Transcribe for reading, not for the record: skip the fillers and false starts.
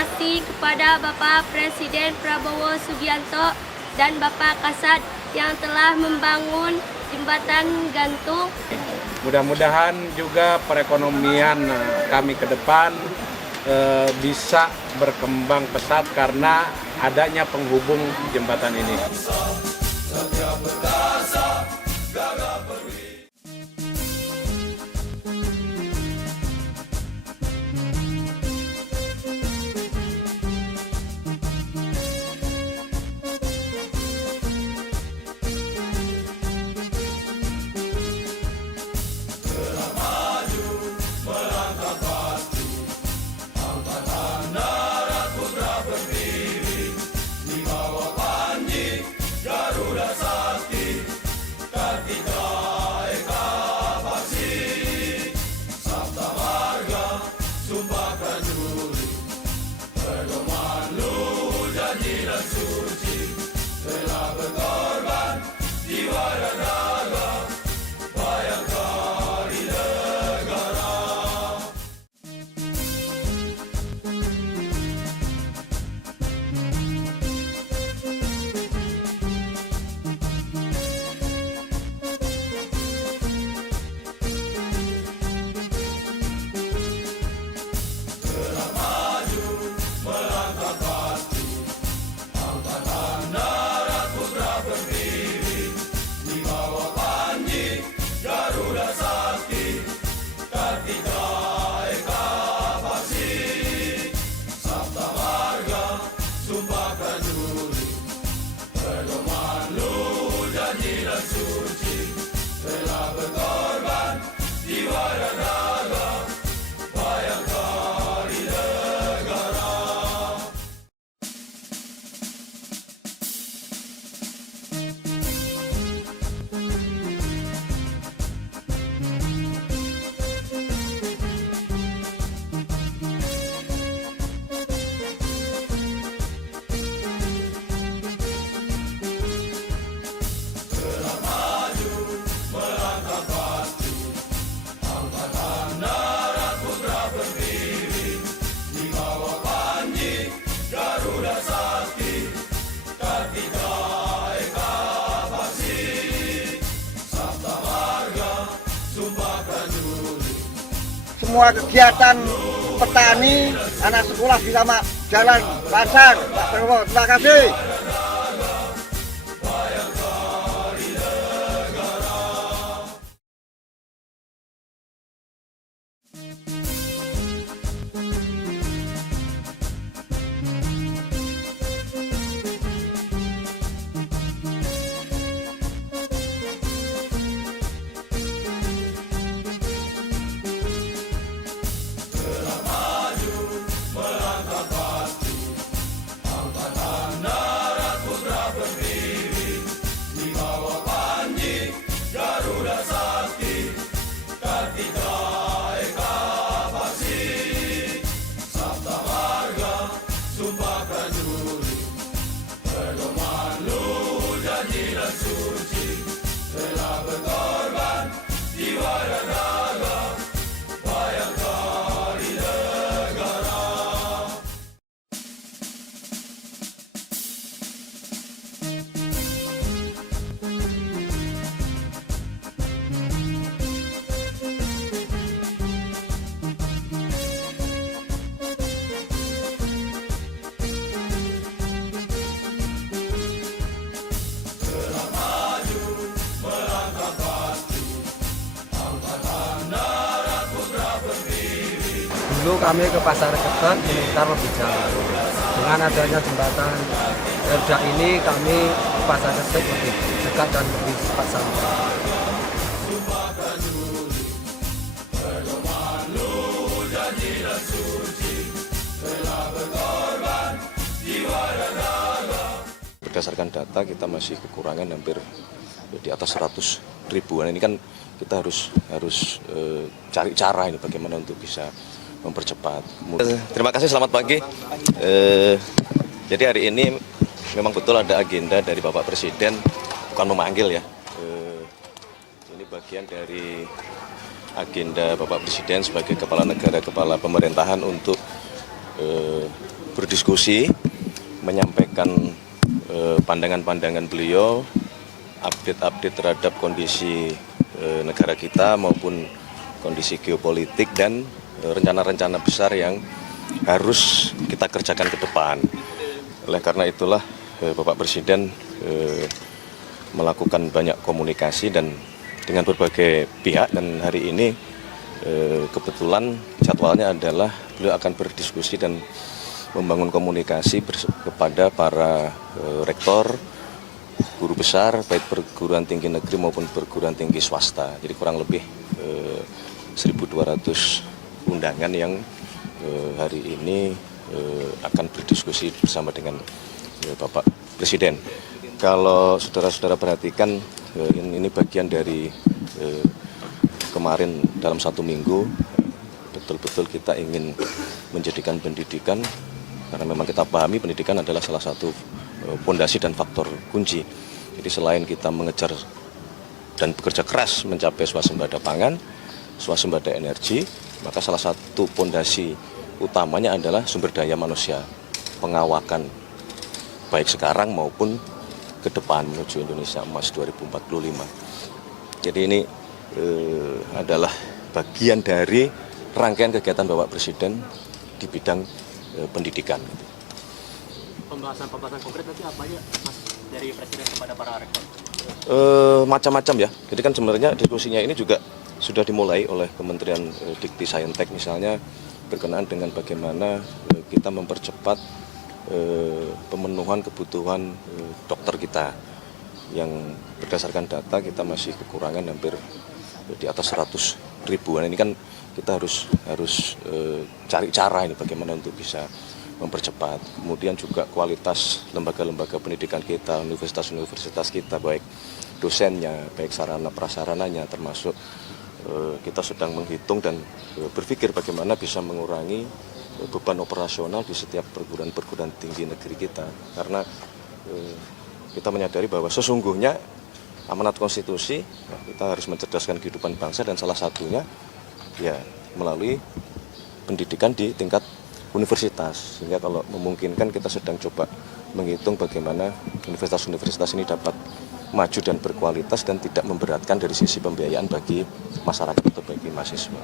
kasih kepada Bapak Presiden Prabowo Subianto dan Bapak Kasat yang telah membangun jembatan gantung. Mudah-mudahan juga perekonomian kami ke depan bisa berkembang pesat karena adanya penghubung jembatan ini. Semua kegiatan petani, anak sekolah bisa jalan lancar. Pak Prabowo, terima kasih. Dulu kami ke Pasar Kebon sekitar lebih jauh. Dengan adanya jembatan Perda ini kami ke Pasar Kebon lebih dekat dan lebih cepat sampai. Berdasarkan data kita masih kekurangan hampir di atas 100 ribuan. Ini kan kita harus cari cara ini bagaimana untuk bisa mempercepat. Terima kasih, selamat pagi. Jadi hari ini memang betul ada agenda dari Bapak Presiden, bukan memanggil ya. Ini bagian dari agenda Bapak Presiden sebagai kepala negara, kepala pemerintahan untuk berdiskusi, menyampaikan pandangan-pandangan beliau, update-update terhadap kondisi negara kita maupun kondisi geopolitik dan rencana-rencana besar yang harus kita kerjakan ke depan. Oleh karena itulah Bapak Presiden melakukan banyak komunikasi dan dengan berbagai pihak, dan hari ini kebetulan jadwalnya adalah beliau akan berdiskusi dan membangun komunikasi kepada para rektor, guru besar, baik perguruan tinggi negeri maupun perguruan tinggi swasta. Jadi kurang lebih 1.200 undangan yang hari ini akan berdiskusi bersama dengan Bapak Presiden. Kalau saudara-saudara perhatikan, ini bagian dari kemarin dalam 1 minggu, betul-betul kita ingin menjadikan pendidikan, karena memang kita pahami pendidikan adalah salah satu pondasi dan faktor kunci. Jadi selain kita mengejar dan bekerja keras mencapai swasembada pangan, swasembada energi, maka salah satu pondasi utamanya adalah sumber daya manusia, pengawakan baik sekarang maupun ke depan menuju Indonesia Emas 2045. Jadi ini adalah bagian dari rangkaian kegiatan Bapak Presiden di bidang pendidikan. Pembahasan konkret nanti apa aja, Mas, dari Presiden kepada para rektor? Macam-macam ya. Jadi kan sebenarnya diskusinya ini juga sudah dimulai oleh Kementerian Dikti Saintek, misalnya berkenaan dengan bagaimana kita mempercepat pemenuhan kebutuhan dokter kita, yang berdasarkan data kita masih kekurangan hampir di atas 100 ribuan. Ini kan kita harus cari cara ini bagaimana untuk bisa mempercepat. Kemudian juga kualitas lembaga-lembaga pendidikan kita, universitas-universitas kita, baik dosennya, baik sarana prasarananya, termasuk kita sedang menghitung dan berpikir bagaimana bisa mengurangi beban operasional di setiap perguruan tinggi negeri kita. Karena kita menyadari bahwa sesungguhnya amanat konstitusi, kita harus mencerdaskan kehidupan bangsa, dan salah satunya ya melalui pendidikan di tingkat universitas. Sehingga kalau memungkinkan kita sedang coba menghitung bagaimana universitas-universitas ini dapat maju dan berkualitas dan tidak memberatkan dari sisi pembiayaan bagi masyarakat atau bagi mahasiswa.